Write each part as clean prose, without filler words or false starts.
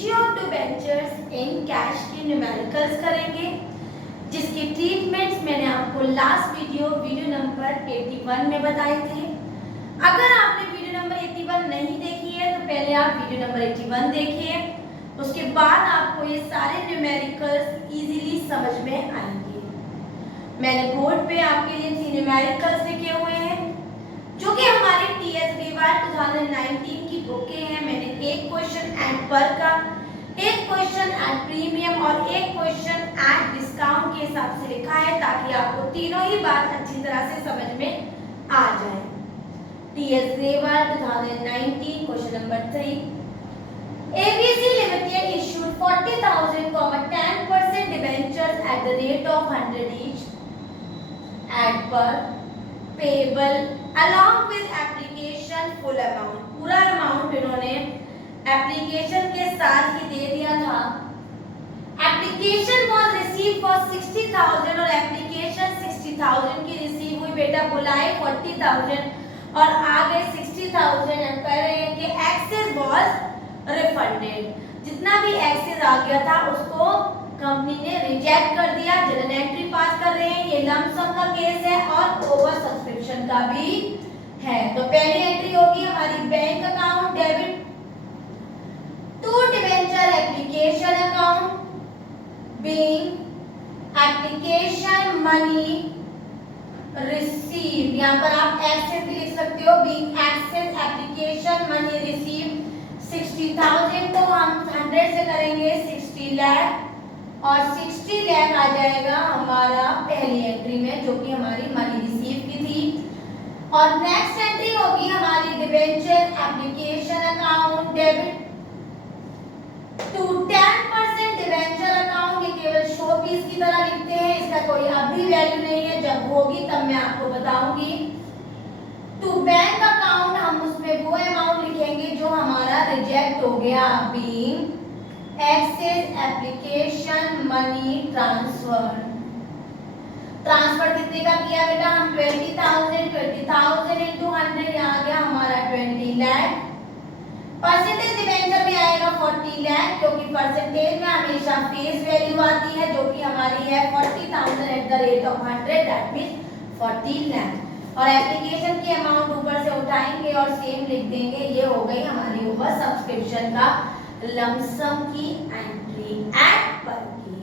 Issue of debentures in cash के numericals करेंगे, जिसकी ट्रीटमेंट्स मैंने आपको लास्ट वीडियो नंबर 81 में बताए थे। अगर आपने वीडियो नंबर 81 नहीं देखी है तो पहले आप वीडियो नंबर 81 देखिए, उसके बाद आपको ये सारे न्यूमेरिकल्स इजीली समझ में आएंगे। मैंने बोर्ड पे आपके लिए 3 न्यूमेरिकल्स लिखे हुए हैं जो कि हमारे टीएस ग्रेवाल 2019 की बुकें हैं। मैंने एक क्वेश्चन एट पर का, एक क्वेश्चन एट प्रीमियम और एक क्वेश्चन एट डिस्काउंट के हिसाब से लिखा है, ताकि आपको तीनों ही बात अच्छी तरह से समझ में आ जाए। TS Grewal 2019 question number 3, ABC Limited issued 40,000, 10% debentures at the rate of 100 each at par payable along with application full amount। पूरा अमाउंट इन्होंने एप्लीकेशन के साथ ही दे दिया था। एप्लीकेशन was received for 60,000 और एप्लीकेशन 60,000 की रिसीव हुई, बेटा बुलाए 40,000 और आ गए 60,000 एंड कह रहे हैं कि एक्सेस was रिफंडेड। जितना भी एक्सेस आ गया था उसको कंपनी ने रिजेक्ट कर दिया। जनरल एंट्री पास कर रहे हैं, ये लंप सम का केस है और ओवर सब्सक्रिप्शन का भी है। तो पहली एंट्री होगी हमारी bank account debit to debenture application account being application money receive. यहाँ पर आप एक्सेस भी लिख सकते हो, being excess application money receive 60,000 को हम 100 से करेंगे 60 लाख और 60 लाख आ जाएगा हमारा पहली एंट्री में, जो कि हमारी मनी रिसीव की थी। और नेक्स्ट एंट्री होगी हमारी debenture application account debit to 10% debenture account. ये केवल शो पीस की तरह लिखते हैं, इसका कोई अभी वैल्यू नहीं है, जब होगी तब मैं आपको बताऊंगी। टू बैंक अकाउंट हम उसमें वो अमाउंट लिखेंगे जो हमारा रिजेक्ट हो गया, being excess application money transfer. Transfer कितने का किया बेटा? हम 20,000 इनटू 100, यहाँ आ गया हमारा 20 लाख। परसेंटेज डिबेंचर में आएगा 40 लाख, क्योंकि परसेंटेज में हमेशा फेस वैल्यू आती है, जो कि हमारी है 40,000 eight the rate of 100, that means 40 lakh. और एप्लीकेशन की अमाउंट ऊपर से उठाएंगे और सेम लिख देंगे। ये हो गई हमारी ओवर सब्सक्रिप्शन का लमसम की एंट्री एट पर की।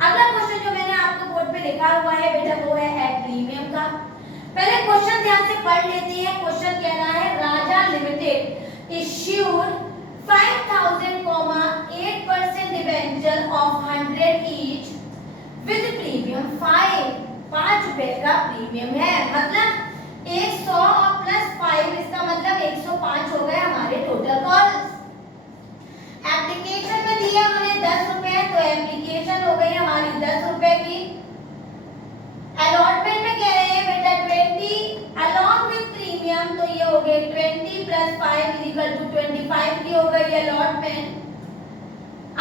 अगला क्वेश्चन जो मैंने आपको बोर्ड पे लिखा हुआ है बेटा, वो है एट प्रीमियम का। पहले क्वेश्चन ध्यान से पढ़ लेते हैं। क्वेश्चन कह रहा है Raja limited issued 5,000, 8% debenture of 100 each with premium 5 रुपए का प्रीमियम है। मतलब 100 और प्लस 5, इसका मतलब 105 हो गए हमारे टोटल कॉल्स। एप्लीकेशन में दिया हमने 10 रुपए, तो एप्लीकेशन हो गई हमारी 10 रुपए की। अलॉटमेंट में कह रहे हैं बेटा 20 अलॉन्ग विद प्रीमियम, तो ये हो गए 20 प्लस 5 इक्वल टू 25 की हो गई अलॉटमेंट।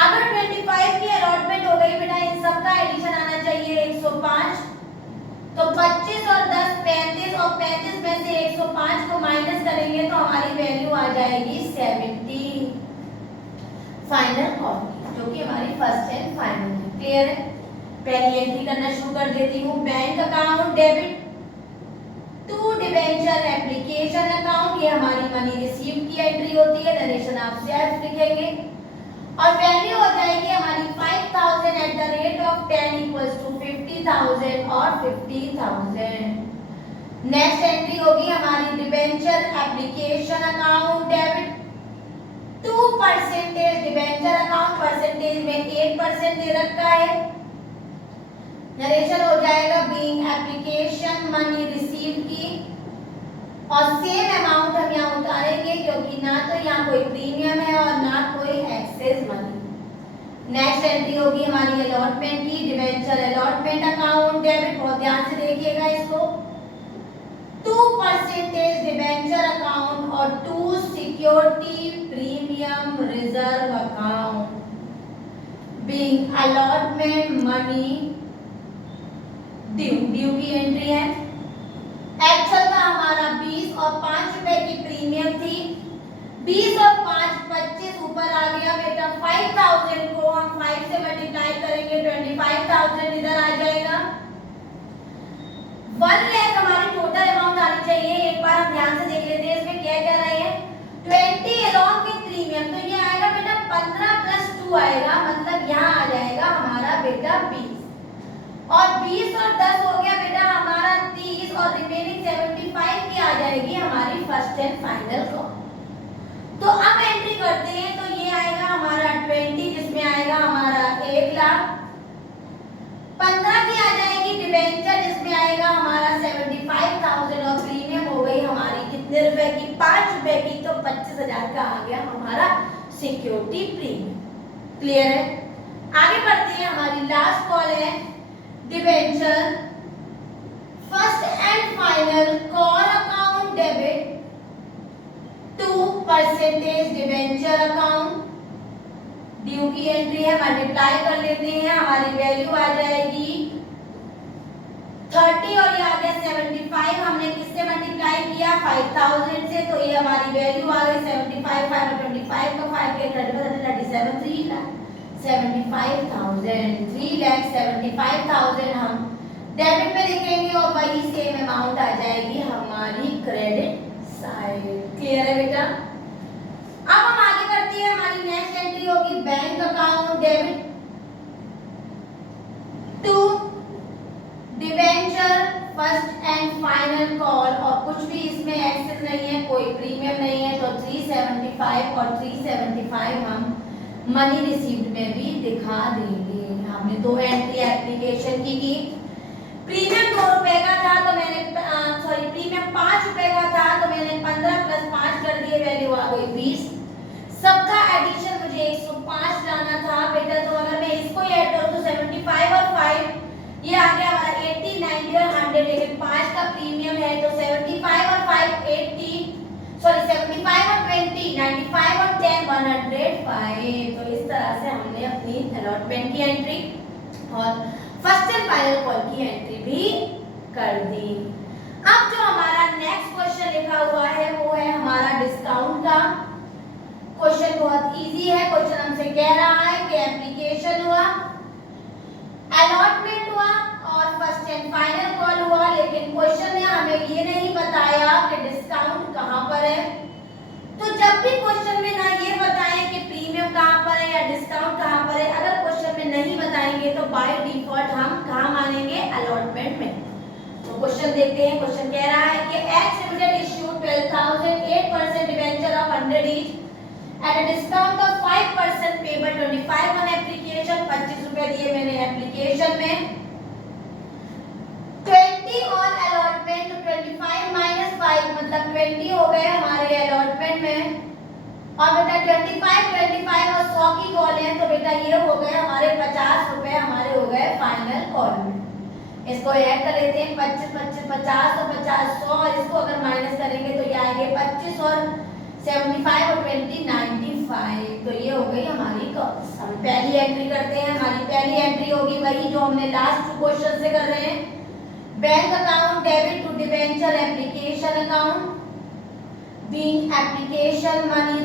अगर 25 की अलॉटमेंट हो गई बेटा, इन सब का एडिशन आना चाहिए 105। तो 25 और 10 35 और 35 में से 105 को माइनस करेंगे तो हमारी वैल्यू आ जाएगी 70 फाइनल कॉल, जो कि हमारी फर्स्ट एंड फाइनल है। क्लियर है? पहली एंट्री करना शुरू कर देती हूँ। Bank account debit to debenture application account, ये हमारी मनी रिसीव की एंट्री होती है, नरेशन आप सेल्फ लिखेंगे और वैल्यू हो जाएगी हमारी 5,000 at the rate of 10 equals to 50,000 और 50,000। नेक्स्ट एंट्री होगी हमारी debenture application account debit to percentage debenture account, percentage में 8% दे रखा है। नरेशन हो जाएगा बीइंग एप्लीकेशन मनी रिसीव की और सेम अमाउंट हम यहाँ उतारेंगे, क्योंकि ना तो यहाँ कोई प्रीमियम है और ना कोई एक्सेस मनी। नेक्स्ट एंट्री होगी हमारी अलॉटमेंट की, डिबेंचर अलॉटमेंट अकाउंट डेबिट, बहुत ध्यान से देखिएगा इसको, 2% डिबेंचर अकाउंट और 2 security premium reserve account being allotment money due की एंट्री है। एक्चुअल का हमारा 20 और 5 रुपए की प्रीमियम थी, 20 और 5 25 ऊपर आ गया बेटा 1 लाख हमारी टोटल अमाउंट आनी चाहिए। एक बार हम ध्यान से देख लेते हैं इसमें क्या क्या रही है। 20 अलॉन्ग विद प्रीमियम, तो ये आएगा बेटा 15 प्लस 2 आएगा, मतलब यहाँ आ जाएगा हमारा बेटा 20, और 20 और 10 हो गया बेटा हमारा 30, और रिमेनिंग 75 की आ जाएगी हमारी फर्स्ट एंड फाइनल कॉस्ट। तो अब एंट्री करते हैं, तो ये आएगा हमारा 20, जिसमें आएगा हमारा 1 लाख, 15 की आ जाएगी डिबेंचर, जिसमें आएगा हमारा 75,000, और प्रीमियम हो गई हमारी कितने रुपए की, 5 रुपए की, तो 25,000 का आ गया हमारा सिक्योरिटी प्रीमियम। क्लियर है? आगे बढ़ते हैं, हमारी लास्ट कॉल है debenture first and final call account debit to percentage debenture account. Due की एंट्री है, मल्टीप्लाई कर लेते हैं, हमारी वैल्यू आ जाएगी 30 और ये आ गया 75। हमने किससे मल्टीप्लाई किया? 5000 से, तो ये हमारी वैल्यू आ गई 75, 5 और 25 का 5 के 37, 3 लाख 75,000, 3,75,000 हम डेबिट में लिखेंगे, और वही सेम अमाउंट आ जाएगी हमारी क्रेडिट साइड। क्लियर है बेटा? अब हम आगे करते हैं, हमारी नेक्स्ट एंट्री होगी bank account debit to debenture first and final call, और कुछ भी इसमें एक्सेस नहीं है, कोई प्रीमियम नहीं है, तो 375 और 375 हम मनी रिसीव्ड में भी दिखा देंगे। हमने दो एंट्री एप्लीकेशन की। प्रीमियम 2 रुपए का था, तो मैंने प्रीमियम 5 रुपए का था, तो मैंने 15 प्लस 5 कर दिए, वैल्यू आ गई 20। सबका एडिशन मुझे 105 लाना था बेटा, तो अगर मैं इसको ऐड करूं तो 75 और 5 ये आ गया हमारा 80, 90 और 100, लेकिन 5 का प्रीमियम है, तो 75 और 5 80, 75 और 20 95 और 10 105। तो इस तरह से हमने अपनी अलॉटमेंट की एंट्री और फर्स्ट एंड फाइनल कॉल की एंट्री भी कर दी। अब जो हमारा नेक्स्ट क्वेश्चन लिखा हुआ है वो है हमारा डिस्काउंट का। क्वेश्चन बहुत इजी है। क्वेश्चन हमसे कह रहा है कि एप्लीकेशन हुआ, अलॉटमेंट हुआ और फर्स्ट एंड फाइनल कॉल हुआ, लेकिन क्वेश्चन ने हमें ये नहीं बताया कि डिस्काउंट कहां पर है। तो जब भी क्वेश्चन में ना ये बताएं कि प्रीमियम कहां पर है या डिस्काउंट कहां पर है, अगर क्वेश्चन में नहीं बताएंगे तो बाय डिफॉल्ट हम कहां मानेंगे? अलॉटमेंट में। तो क्वेश्चन देखते हैं। क्वेश्चन कह रहा है कि X limited issued 12,000 8% debenture of 100 each at a discount of 5% payable 25 on application. 25 रुपए दिए मैंने एप्लीकेशन में, 20 ऑन अलॉटमेंट, तो 25 माइनस 5 मतलब 20 हो गए हमारे अलॉटमेंट में, और बेटा 25 और 100 की कॉल है, तो बेटा ये हो गए हमारे 50 रुपए हमारे हो गए फाइनल कॉल में। इसको ऐड कर लेते हैं, 25 25 50 और 50 100, और इसको अगर माइनस करेंगे तो ये आएंगे 25 और 75 और 20 95। तो ये हो गई हमारी कॉस्ट। हम पहली एंट्री करते हैं। हमारी पहली एंट्री होगी वही जो हमने लास्ट क्वेश्चन से कर रहे हैं, bank account debit to debenture application account being application money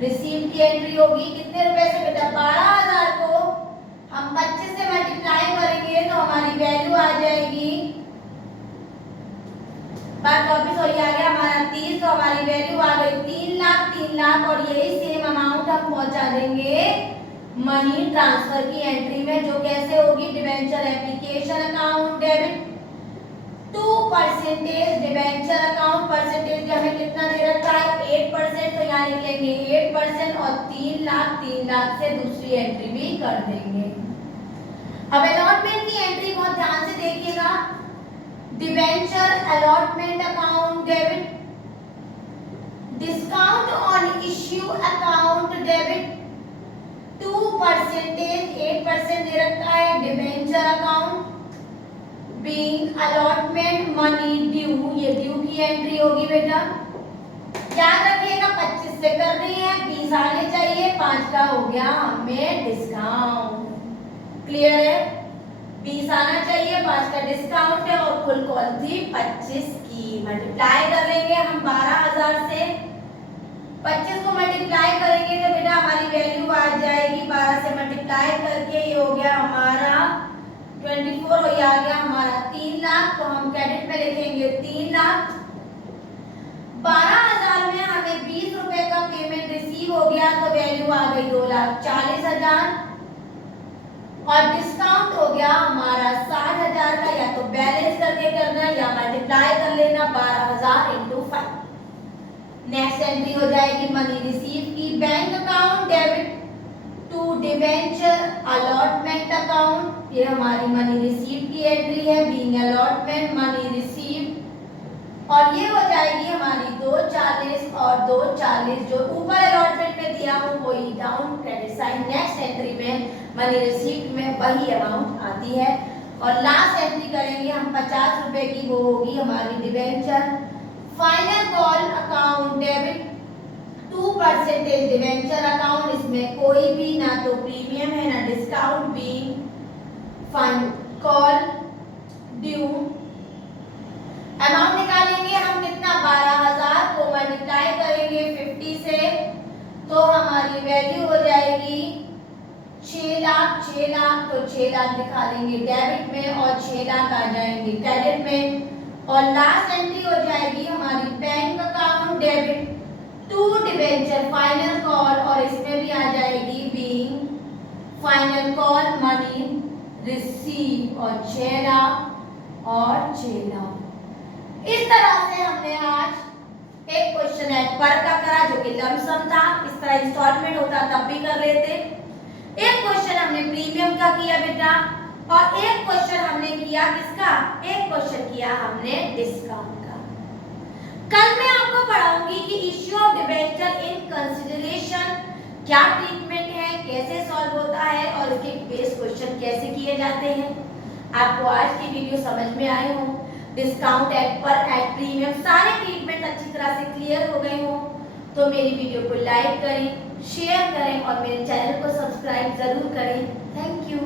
received की एंट्री होगी कितने रुपए से बेटा? 12,000 को हम 25 से मल्टीप्लाई करेंगे तो हमारी वैल्यू आ जाएगी 24 और ये आ गया हमारा 30, तो हमारी वैल्यू आ गई 3 लाख और यही सेम अमाउंट हम पहुंचा देंगे मनी ट्रांसफर की एंट्री में, जो कैसे होगी? Debenture application account debit to percentage debenture account. Percentage हमें कितना दे रखा है? 8%, तो यहाँ लिखेंगे 8% और 3 लाख से दूसरी एंट्री भी कर देंगे। अब अलॉटमेंट की एंट्री बहुत ध्यान से देखिएगा। Debenture allotment account debit, discount on issue account debit 2% 8% दे रखा है debenture account being allotment money due, ये ड्यू की एंट्री होगी बेटा। याद रखिएगा 25 से कर रही है, 20 आने चाहिए, 5 का हो गया हमें डिस्काउंट। क्लियर है? 20 आना चाहिए, 5 का डिस्काउंट है और कुल कॉल थी 25 की। मल्टीप्लाई कर लेंगे हम 12,000 से, 25 को मल्टीप्लाई करेंगे तो बेटा हमारी वैल्यू आ जाएगी 12 से मल्टीप्लाई करके ये हो गया हमारा 24 और ये आ गया हमारा 3 लाख, तो हम क्रेडिट में लिखेंगे 3 लाख। 12,000 में हमें 20 रुपए का पेमेंट रिसीव हो गया तो वैल्यू आ गई 2,40,000 और डिस्काउंट हो गया हमारा 60,000 का। या तो बैलेंस करके करना या मल्टीप्लाई कर लेना 12,000 इंटू 5। नेक्स्ट एंट्री हो जाएगी मनी रिसीव की। Bank account debit to debenture allotment account, ये हमारी मनी रिसीव की एंट्री है। बीइंग अलॉटमेंट मनी रिसीव और ये हो जाएगी हमारी 240 और 240 जो ऊपर अलॉटमेंट में दिया हो वही down credit sign. Next entry में मनी रिसीव्ड में वही अमाउंट आती है। और लास्ट एंट्री करेंगे हम 50 रुपए की, वो होगी हमारी debenture. Final call account debit 2% debenture account, इसमें कोई भी ना तो प्रीमियम है ना discount. Being final call due amount निकालेंगे हम कितना 12,000 को मल्टीप्लाई करेंगे 50 से तो हमारी वैल्यू हो जाएगी 6 लाख। 6 लाख तो 6 लाख दिखा देंगे डेबिट में और 6 लाख आ जाएंगे क्रेडिट में। और लास्ट एंट्री हो जाएगी हमारी bank account debit to debenture final call और इसमें भी आ जाएगी being final call money receive और 6 लाख और 6 लाख। इस तरह से हमने आज एक क्वेश्चन एट पर का करा जो कि लमसम था। इस तरह इंस्टॉलमेंट होता तब भी कर लेते। एक क्वेश्चन हमने प्रीमियम का किया बेटा और एक क्वेश्चन हमने किया किसका, एक क्वेश्चन किया हमने डिस्काउंट का। कल मैं आपको पढ़ाऊंगी कि issue of debenture in consideration क्या ट्रीटमेंट है, कैसे सॉल्व होता है और इसके बेस क्वेश्चन कैसे किए जाते हैं। आपको आज की वीडियो समझ में आए हो, डिस्काउंट एट पर एट प्रीमियम सारे ट्रीटमेंट अच्छी तरह से क्लियर हो गए हो तो मेरी वीडियो को लाइक करें, शेयर करें और मेरे चैनल को सब्सक्राइब जरूर करें। Thank you.